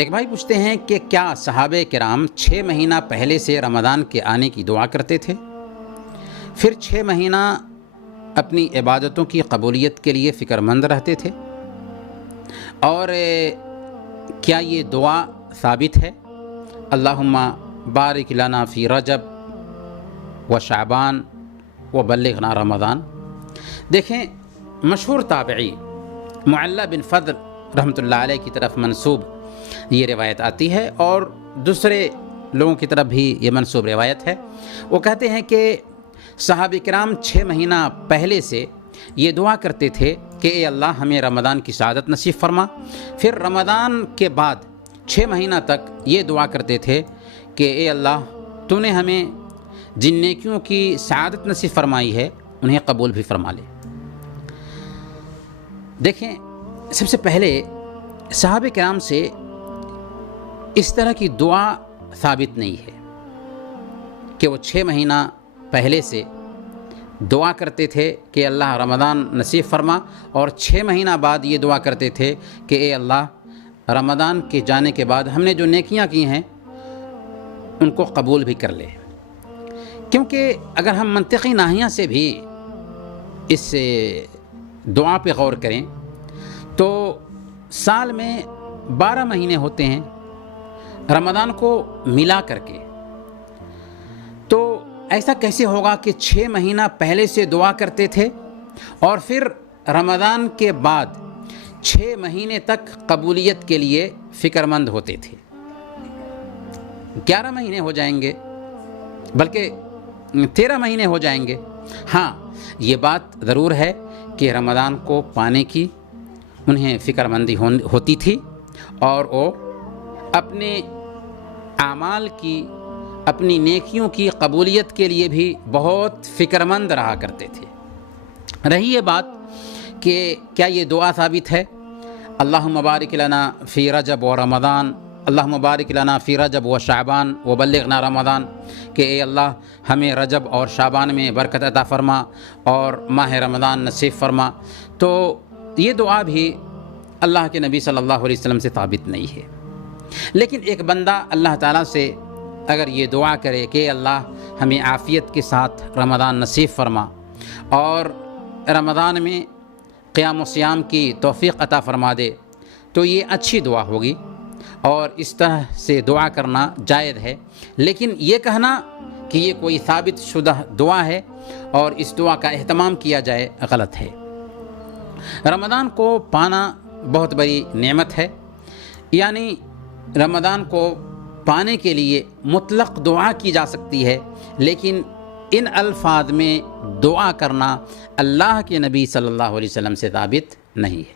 एक भाई पूछते हैं कि क्या सहाबे किराम 6 महीना पहले से रमज़ान के आने की दुआ करते थे, फिर 6 महीना अपनी इबादतों की कबूलियत के लिए फ़िक्रमंद रहते थे, और क्या ये दुआ साबित है? अल्लाहुम्मा बारिक लना फ़ी रजब व शाबान व बल्लिगना रमज़ान। देखें, मशहूर ताबई मुअल्ला बिन फ़द्ल रहमतुल्लाह अलैह की तरफ मंसूब ये रिवायत आती है, और दूसरे लोगों की तरफ भी ये मंसूब रिवायत है। वो कहते हैं कि सहाबा किराम 6 महीना पहले से ये दुआ करते थे कि ए अल्लाह हमें रमज़ान की सआदत नसीब फरमा। फिर रमज़ान के बाद 6 महीना तक ये दुआ करते थे कि ए अल्लाह तूने हमें जिन नेकियों की सआदत नसीब फरमाई है उन्हें कबूल भी फरमा ले। देखें, सबसे पहले सहाबा किराम से इस तरह की दुआ साबित नहीं है कि वो 6 महीना पहले से दुआ करते थे कि अल्लाह रमज़ान नसीब फरमा, और 6 महीना बाद ये दुआ करते थे कि ए अल्लाह रमज़ान के जाने के बाद हमने जो नेकियां की हैं उनको कबूल भी कर ले। क्योंकि अगर हम मंतिकी नाहिया से भी इस दुआ पे गौर करें तो साल में 12 महीने होते हैं रमज़ान को मिला करके, तो ऐसा कैसे होगा कि 6 महीना पहले से दुआ करते थे और फिर रमज़ान के बाद 6 महीने तक कबूलियत के लिए फ़िक्रमंद होते थे? 11 महीने हो जाएंगे, बल्कि 13 महीने हो जाएंगे। हाँ, ये बात ज़रूर है कि रमज़ान को पाने की उन्हें फ़िक्रमंदी होती थी, और वो अपने आमाल की, अपनी नेकियों की कबूलियत के लिए भी बहुत फ़िक्रमंद रहा करते थे। रही ये बात कि क्या ये दुआ साबित है, अल्लाहुम्मा बारिक लना फ़ी रजब व रमज़ान, अल्लाहुम्मा बारिक लना फ़ी रजब व शाबान व बल्लिगना रमज़ान, कि ए अल्लाह हमें रजब और शाबान में बरकत अता फ़रमा और माह रमज़ान नसीब फ़रमा। तो ये दुआ भी अल्लाह के नबी सल्लल्लाहु अलैहि वसल्लम से साबित नहीं है। लेकिन एक बंदा अल्लाह ताला से अगर ये दुआ करे कि अल्लाह हमें आफ़ियत के साथ रमज़ान नसीब फ़रमा और रमज़ान में क़ियाम व सियाम की तौफ़ीक़ अता फ़रमा दे, तो ये अच्छी दुआ होगी और इस तरह से दुआ करना जायज़ है। लेकिन ये कहना कि ये कोई साबित शुदा दुआ है और इस दुआ का एहतमाम किया जाए, गलत है। रमज़ान को पाना बहुत बड़ी नेमत है, यानी रमज़ान को पाने के लिए मुतलक दुआ की जा सकती है, लेकिन इन अल्फाज में दुआ करना अल्लाह के नबी सल्लल्लाहु अलैहि वसल्लम से साबित नहीं है।